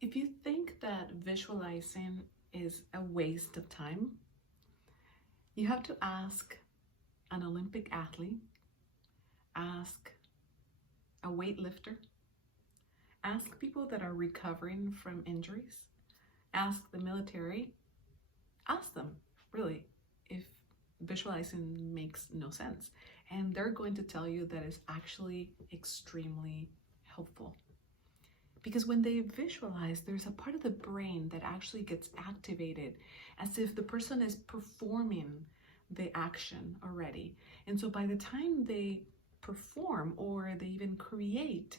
If you think that visualizing is a waste of time, you have to ask an Olympic athlete, ask a weightlifter, ask people that are recovering from injuries, ask the military, ask them really if visualizing makes no sense. And they're going to tell you that it's actually extremely helpful. Because when they visualize, there's a part of the brain that actually gets activated as if the person is performing the action already. And so by the time they perform or they even create,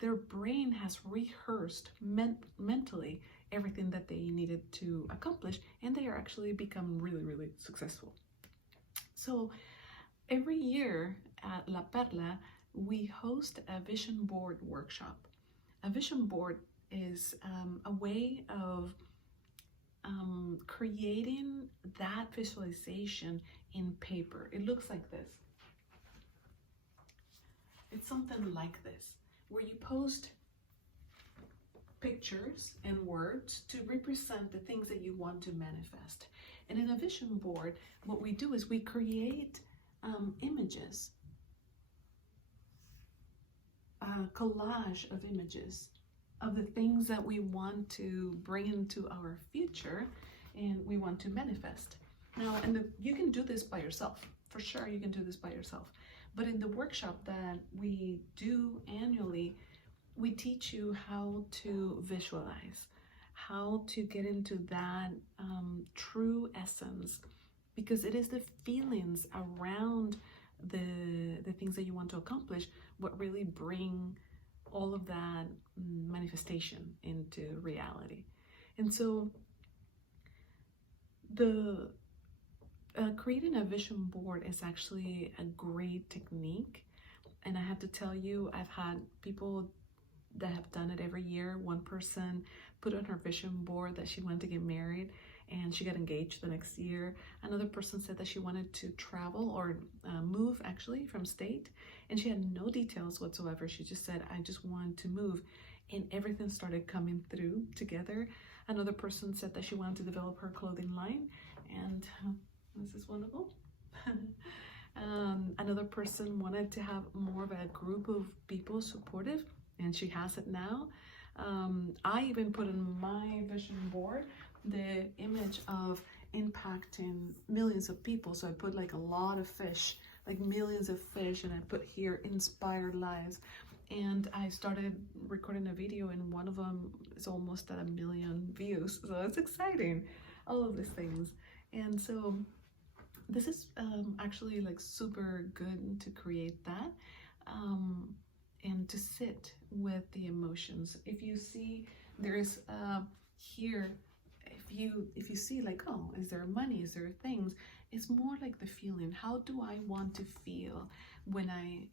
their brain has rehearsed mentally everything that they needed to accomplish, and they are actually become really, really successful. So every year at La Perla, we host a vision board workshop. A vision board is a way of creating that visualization in paper. It looks like this. It's something like this, where you post pictures and words to represent the things that you want to manifest. And in a vision board, what we do is we create images, a collage of images of the things that we want to bring into our future and we want to manifest. Now, you can do this by yourself. For sure, you can do this by yourself. But in the workshop that we do annually, we teach you how to visualize, how to get into that true essence, because it is the feelings around the things that you want to accomplish what really bring all of that manifestation into reality. And so the creating a vision board is actually a great technique. And I have to tell you, I've had people that have done it every year. One person put on her vision board that she wanted to get married and she got engaged the next year. Another person said that she wanted to travel or move actually from state, and she had no details whatsoever. She just said, I just want to move, and everything started coming through together. Another person said that she wanted to develop her clothing line, and this is one of them. Another person wanted to have more of a group of people supportive, and she has it now. I even put on my vision board the image of impacting millions of people. So I put like a lot of fish, like millions of fish, and I put here inspired lives. And I started recording a video, and one of them is almost at 1 million views. So it's exciting, all of these things. And so this is actually like super good to create that and to sit with the emotions. If you see, there's here, if you see like, oh, is there money, is there things, it's more like the feeling. How do I want to feel when I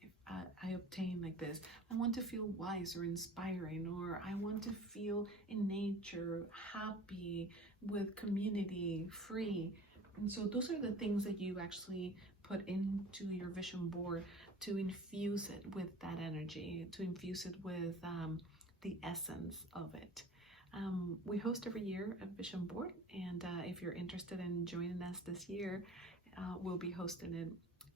obtain like this? I want to feel wise or inspiring, or I want to feel in nature, happy, with community, free. And so those are the things that you actually put into your vision board to infuse it with that energy, to infuse it with the essence of it. We host every year a vision board, and if you're interested in joining us this year, we'll be hosting it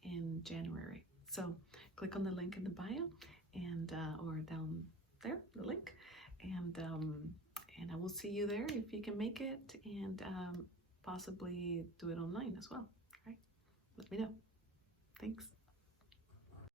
in January. So click on the link in the bio, and or down there, the link, and I will see you there if you can make it, and possibly do it online as well.